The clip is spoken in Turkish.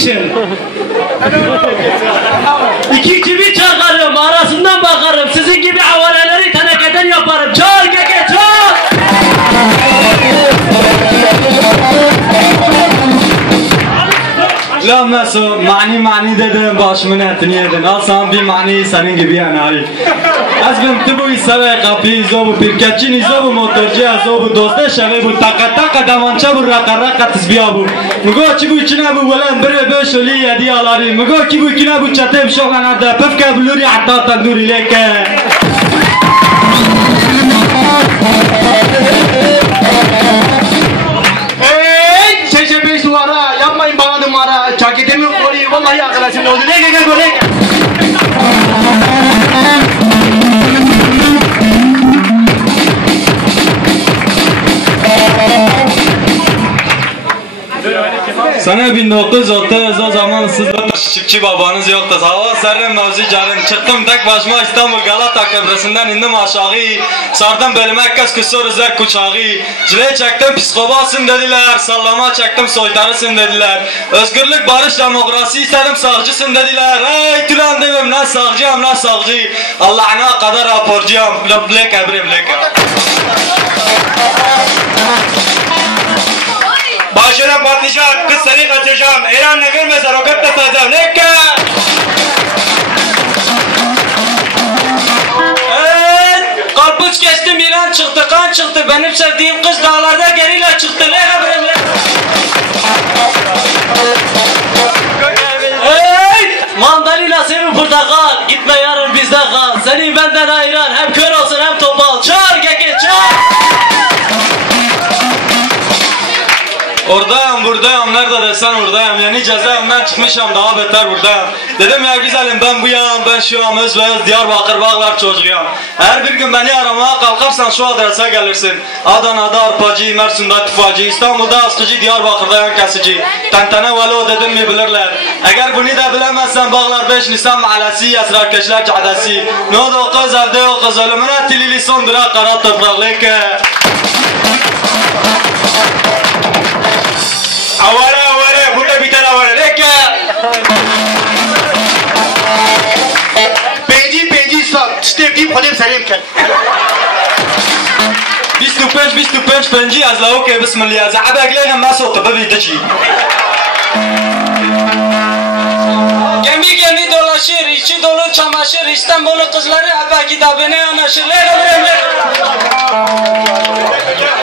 kitchen. La Meso mani mani dedim başımın etini yedin. Al sana bir mani senin gibi yani. Az ben tu bu isave kapı zobu pirketçin izobu motorcu zobu dosta şeve bu taka taka damança bu raka raka tizbiya bu. Mugo ki bu içine bu velen bire beş oli yedi alari. Mugo ki bu ikine bu çatı bir şoklan arda pefke bluri hatta tanduri leke. léegi demi xool yi wallahi yàq laa si noonu léegi ngeen ko léegi. Sana 1930 o zaman sizde çiftçi babanız yoktu. Hava serin mevzu canım. Çıktım tek başıma İstanbul Galata Köprüsü'nden indim aşağı. Sardım belime kes kusur üzer kuçağı. Cile çektim psikopatsın dediler. Sallama çektim soytarısın dediler. Özgürlük, barış, demokrasi istedim sağcısın dediler. Hey tülen demem lan sağcıyım lan sağcı. Allah'ına kadar raporcuyum. Blek ebrim blek. Başına patlayacak, kız seni kaçıracağım. Eğer ne vermezse roket atacağım. Ne ki? Evet, karpuz kestim ilan çıktı, kan çıktı. Benim sevdiğim kız dağlarda geriyle çıktı. Ne haberim? Hey! Mandalina senin portakal. Gitme yarın bizde kal. Seni benden ayıran hem kör olsun hem topal. Çağır Oradayım buradayım nerede desen oradayım yeni cezaevinden çıkmışım daha beter buradayım Dedim ya güzelim ben bu yan ben şu an öz ve öz Diyarbakır Bağlar çocuğuyum Her bir gün beni aramaya kalkarsan şu adrese gelirsin Adana'da arpacı, Mersin'de tüfacı, İstanbul'da askıcı, Diyarbakır'da yan kesici Tentene valo dedim mi bilirler Eğer bunu da bilemezsen Bağlar 5 Nisan Mahallesi Esrarkeşler Caddesi Ne oldu o kız evde o kız ölümüne tilili son durak kara topraklık step deep خليه بسليم كان بيستو بنج بيستو بنج بنجي از أوكي بسم الله زعب اقلينا ما صوت ببي دجي Gemi gemi dolaşır, içi dolu çamaşır, İstanbul'u kızları hep gitabını yanaşır.